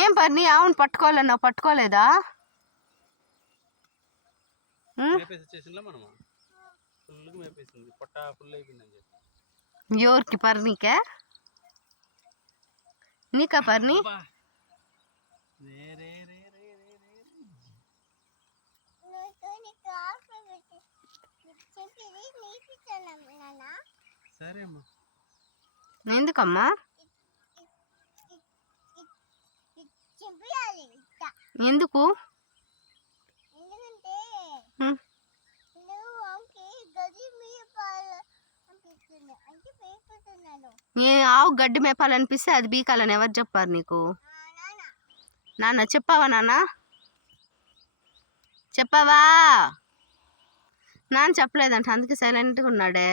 ఏం పని ఆవును పట్టుకోవాలన్నావు, పట్టుకోలేదా? ఎవరికి పర్నీకే? నీకా పర్ని? ఎందుకమ్మా? ఎందుకు? ఆవు గడ్డి మేపాలనిపిస్తే అది బీకాలని ఎవరు చెప్పారు నీకు? నాన్న చెప్పావా? నాన్న చెప్పావా? నాన్న చెప్పలేదంట, అందుకే సైలెంట్గా ఉన్నాడే.